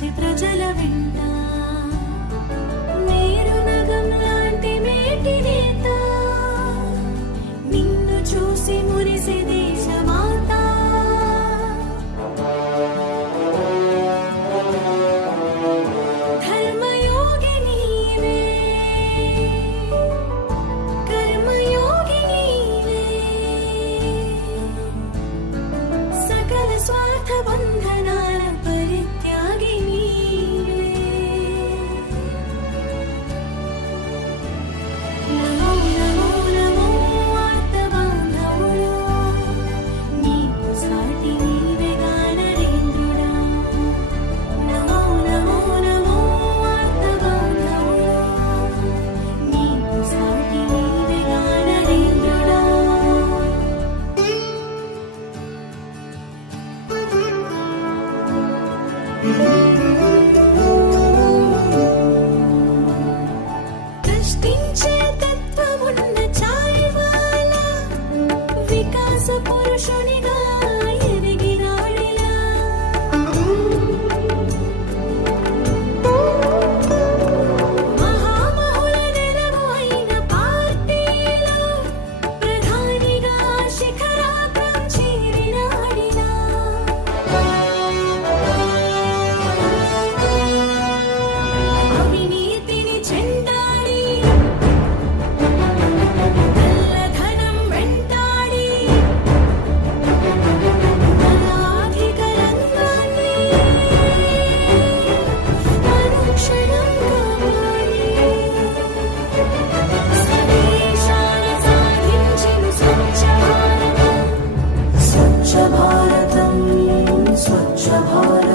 నడిచే ప్రజల వెంట నీరు నగం లాంటి మేటి నేత నిన్ను చూసి మురిసే దేశమాత ధర్మయోగి నీవే కర్మయోగి నీవే సకల స్వార్థ బంధనాల పరిత్యాగి నీవే నమో నమో నమో ఆర్తబాంధవుడా నీకు సాటి నీవేగా నరేంద్రుడా నమో నమో నమో ఆర్తబాంధవుడా నీకు సాటి నీవేగా నరేంద్రుడా ప్రశ్నించే తత్వమున్న చాయ్వాలా వికాస పురుషునిగా ఎదిగినాడిలా మహామహుల నెలవు అయిన పార్టీలో ప్రధానిగా శిఖరాగ్రం చేరినాడిలా అవినీతిని చెండాడి నల్లధనం వెంటాడి అనాధిక రంగాన్ని అనుక్షణం కాపాడి స్వదేశాన్ని సాధించిన స్వచ్ఛ భారతం స్వచ్ఛ భారతం స్వచ్ఛ భారతం